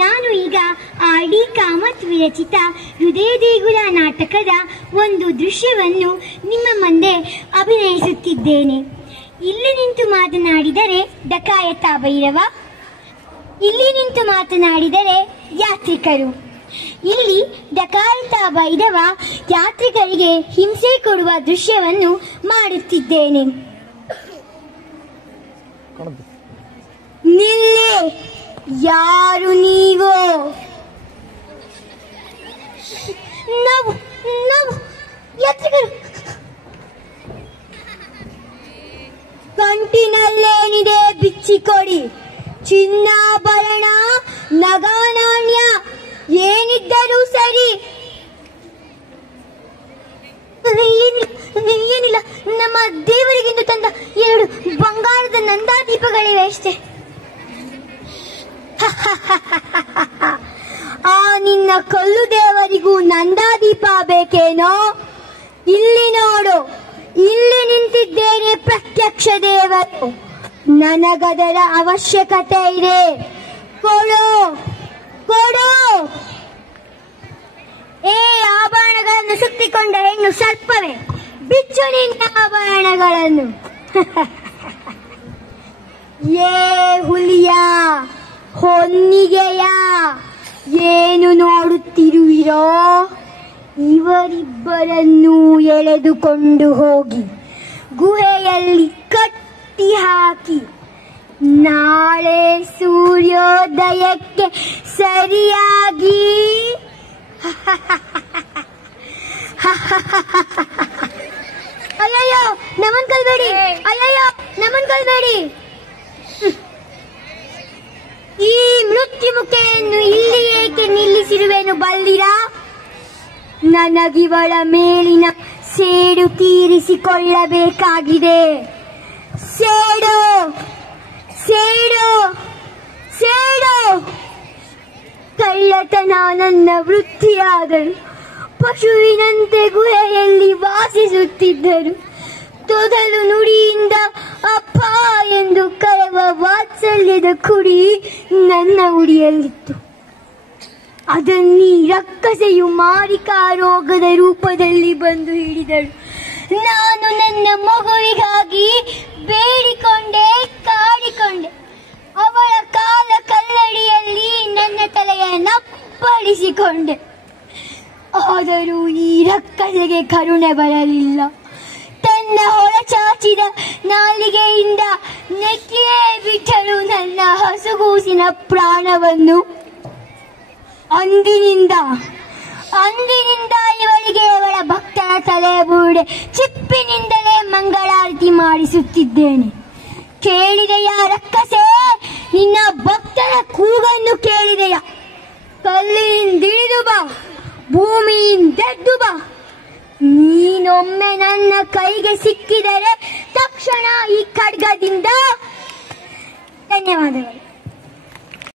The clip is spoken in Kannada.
ನಾನು ಈಗ ಆರ್.ಡಿ. ಕಾಮತ್ ವಿರಚಿತ ಹೃದಯ ದೇಗುಲ ನಾಟಕದ ಒಂದು ದೃಶ್ಯವನ್ನು ನಿಮ್ಮ ಮುಂದೆ ಅಭಿನಯಿಸುತ್ತಿದ್ದೇನೆ. ಇಲ್ಲಿ ನಿಂತು ಮಾತನಾಡಿದರೆ ಡಕಾಯತ ಭೈರವ, ಇಲ್ಲಿ ನಿಂತು ಮಾತನಾಡಿದರೆ ಯಾತ್ರಿಕರು. ಇಲ್ಲಿ ಡಕಾಯತ ಭೈರವ ಯಾತ್ರಿಕರಿಗೆ ಹಿಂಸೆ ಕೊಡುವ ದೃಶ್ಯವನ್ನು ಮಾಡುತ್ತಿದ್ದೇನೆ. ನಿಲ್ಲಿ, ಯಾರು ನೀವು? ನಾವು ಯಾತ್ರಿಕರು. ಕಂಟಿನಲ್ಲೇನಿದೆ ಬಿಚ್ಚಿಕೊಡಿ. ಚಿನ್ನಾಭರಣ, ನಗನಾಣ್ಯ ಏನಿದ್ದರೂ ಸರಿ. ಏನಿಲ್ಲ, ನಮ್ಮ ದೇವರಿಗೆಂದು ತಂದ 2 ಬಂಗಾರದ ನಂದಾದೀಪಗಳಿವೆ ಅಷ್ಟೇ. ಆ ನಿನ್ನ ಕಲ್ಲು ದೇವರಿಗೂ ನಂದಾದೀಪ ಬೇಕೇನೋ? ಇಲ್ಲಿ ನೋಡು, ಇಲ್ಲಿ ನಿಂತಿದ್ದೇನೆ ಪ್ರತ್ಯಕ್ಷ ದೇವರು. ನನಗದರ ಅವಶ್ಯಕತೆ ಇದೆ. ಕೊಡು ಕೊಡು. ಆಭರಣಗಳನ್ನು ಸುತ್ತಿಕೊಂಡ ಹೆಣ್ಣು ಸರ್ಪವೇ, ಬಿಚ್ಚು ನಿನ್ನ ಆಭರಣಗಳನ್ನು. ಹುಲಿಯ ಹೊನ್ನಿಗೆಯ ಏನು ನೋಡುತ್ತಿರುವಿರೋ? ಇವರಿಬ್ಬರನ್ನು ಎಳೆದುಕೊಂಡು ಹೋಗಿ ಗುಹೆಯಲ್ಲಿ ಕಟ್ಟಿ ಹಾಕಿ ನಾಳೆ ಸೂರ್ಯೋದಯಕ್ಕೆ ಸರಿಯಾಗಿ ಅಯ್ಯಯ್ಯೋ ನಮನ್ ಕೊಲ್ಬೇಡಿ, ಅಯ್ಯಯ್ಯೋ ನಮನ್ ಕೊಲ್ಬೇಡಿ. ಈ ಮೃತ್ಯುಮುಖೆಯನ್ನು ಇಲ್ಲಿ ಏಕೆ ನಿಲ್ಲಿಸಿರುವೆನು ಬಲ್ಲಿರಾ? ನನಗಿವಳ ಮೇಲಿನ ಸೇಡು ತೀರಿಸಿಕೊಳ್ಳಬೇಕಾಗಿದೆ. ಸೇಡು ಸೇಡು ಸೇಡು. ಕಳ್ಳತನ ನನ್ನ ವೃತ್ತಿಯಾದರು. ಪಶುವಿನಂತೆ ಗುಹೆಯಲ್ಲಿ ವಾಸಿಸುತ್ತಿದ್ದರು. ತೊದಲು ನುಡಿಯಿಂದ ಅಪ್ಪ ಎಂದು ಕರೆವ ವಾತ್ಸಲ್ಯದ ಕುಡಿ ನನ್ನ ಉಡಿಯಲ್ಲಿತ್ತು. ಅದನ್ನೀ ರಕ್ಕಸೆಯು ಮಾರಿಕಾ ರೋಗದ ರೂಪದಲ್ಲಿ ಬಂದು ಹಿಡಿದಳು. ನಾನು ನನ್ನ ಮಗುವಿಗಾಗಿ ಬೇಡಿಕೊಂಡೆ, ಕಾಡಿಕೊಂಡೆ. ಅವಳ ಕಾಲ ಕಲ್ಲಡಿಯಲ್ಲಿ ನನ್ನ ತಲೆಯ ನಪ್ಪಳಿಸಿಕೊಂಡೆ. ಆದರೂ ಈ ರಕ್ಕಸೆಗೆ ಕರುಣೆ ಬರಲಿಲ್ಲ. ತನ್ನ ಹೊರಚಾಚಿದ ನಾಲಿಗೆಯಿಂದ ನೆಕ್ಕಿಯೇ ಬಿಟ್ಟಳು ನನ್ನ ಹಸುಗೂಸಿನ ಪ್ರಾಣವನ್ನು. ಅಂದಿನಿಂದ ಇವಳಿಗೆ ಅವಳ ಭಕ್ತನ ತಲೆ ಬೂಡೆ ಚಿಪ್ಪಿನಿಂದಲೇ ಮಂಗಳಾರತಿ ಮಾಡಿಸುತ್ತಿದ್ದೇನೆ. ಕೇಳಿದೆಯಾ ರಕ್ಕಸೆ? ನಿನ್ನ ಭಕ್ತನ ಕೂಗನ್ನು ಕೇಳಿದೆಯ? ಕಲ್ಲಿನಿಂದಿಳಿದು ಬಾ, ಭೂಮಿಯಿಂದೆದ್ದು ಬಾ. ನೀನೊಮ್ಮೆ ನನ್ನ ಕೈಗೆ ಸಿಕ್ಕಿದರೆ ತಕ್ಷಣ ಈ ಖಡ್ಗದಿಂದ. ಧನ್ಯವಾದಗಳು.